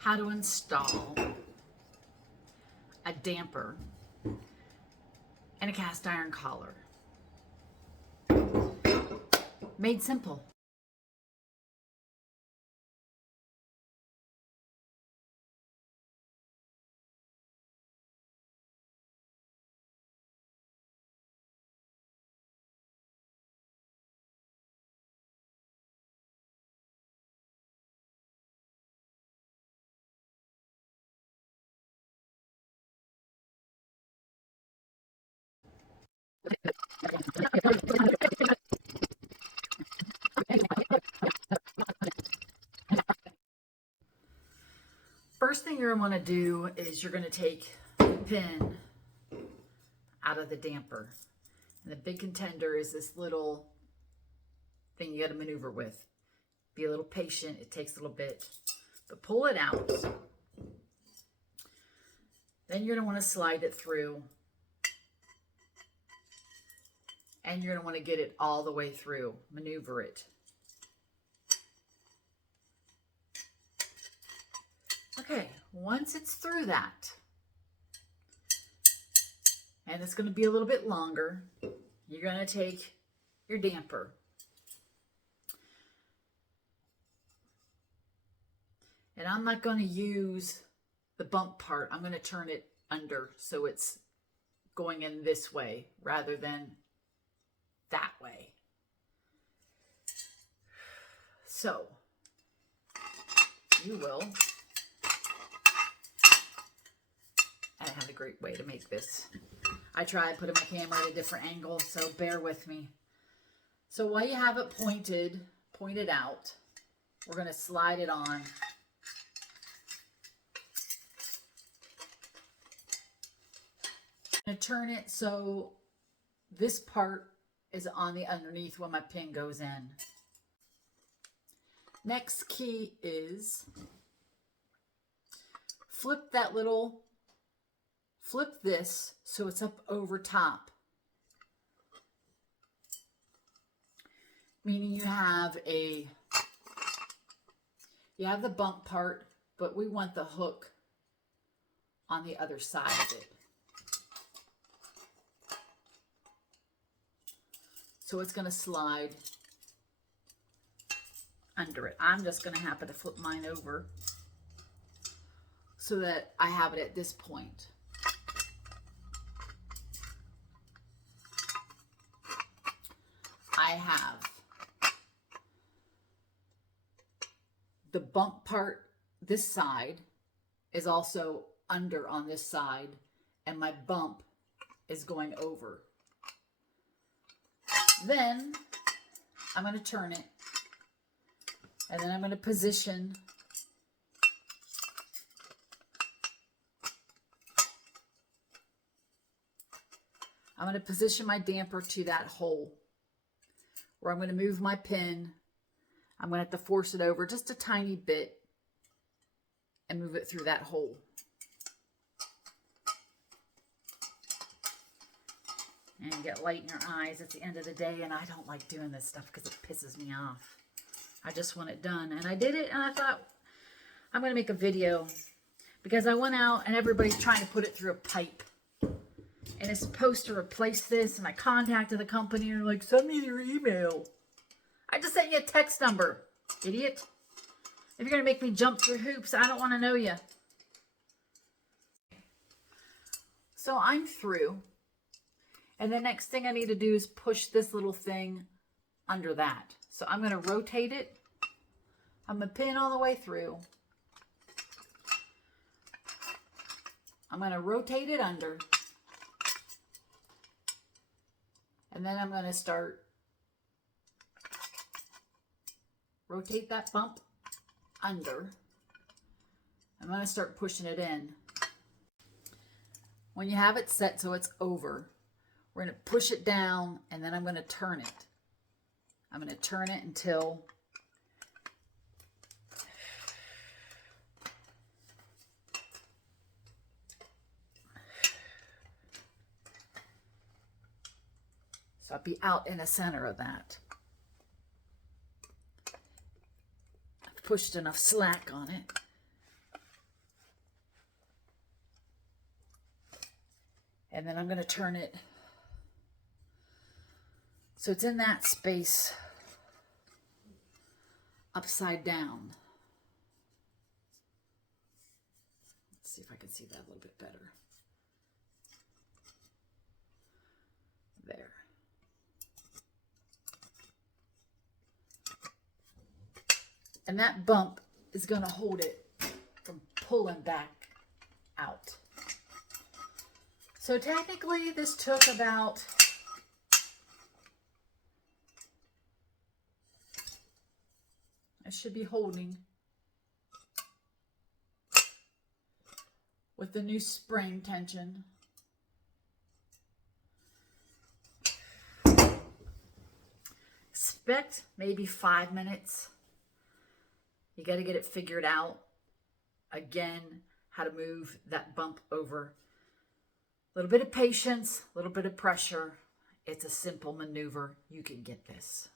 how to install a damper and a cast iron collar. Made simple. First thing you're going to want to do is you're going to take the pin out of the damper. And the big contender is this little thing you got to maneuver with. Be a little patient. It takes a little bit. But pull it out. Then you're going to want to slide it through. And you're going to want to get it all the way through. Maneuver it. Okay, once it's through that, and it's going to be a little bit longer, you're going to take your damper. And I'm not going to use the bump part. I'm going to turn it under so it's going in this way rather than that way. So, you will. I have a great way to make this. I tried putting my camera at a different angle, so bear with me. So while you have it pointed out, we're going to slide it on. I'm going to turn it so this part is on the underneath when my pin goes in. Next key is flip this so it's up over top. Meaning you have the bump part, but we want the hook on the other side of it. So it's going to slide under it. I'm just going to happen to flip mine over so that I have it at this point. I have the bump part, this side is also under on this side, and my bump is going over. Then I'm going to turn it, and then I'm going to position my damper to that hole where I'm going to move my pin. I'm going to have to force it over just a tiny bit and move it through that hole. And you get light in your eyes at the end of the day, and I don't like doing this stuff because it pisses me off. I just want it done. And I did it, and I thought, I'm going to make a video because I went out and everybody's trying to put it through a pipe. And it's supposed to replace this, and I contacted the company, and they're like, send me your email. I just sent you a text number, idiot. If you're going to make me jump through hoops, I don't want to know you. So I'm through. And the next thing I need to do is push this little thing under that. So I'm going to rotate it. I'm going to pin all the way through. I'm going to rotate it under. And then I'm going to start, rotate that bump under. I'm going to start pushing it in. When you have it set so it's over, we're going to push it down, and then I'm going to turn it. I'm going to turn it until so I'll be out in the center of that. I've pushed enough slack on it. And then I'm going to turn it so it's in that space upside down. Let's see if I can see that a little bit better. There. And that bump is going to hold it from pulling back out. So technically this took about I should be holding with the new spring tension. Expect maybe 5 minutes. You got to get it figured out. Again, how to move that bump over. A little bit of patience, a little bit of pressure. It's a simple maneuver. You can get this.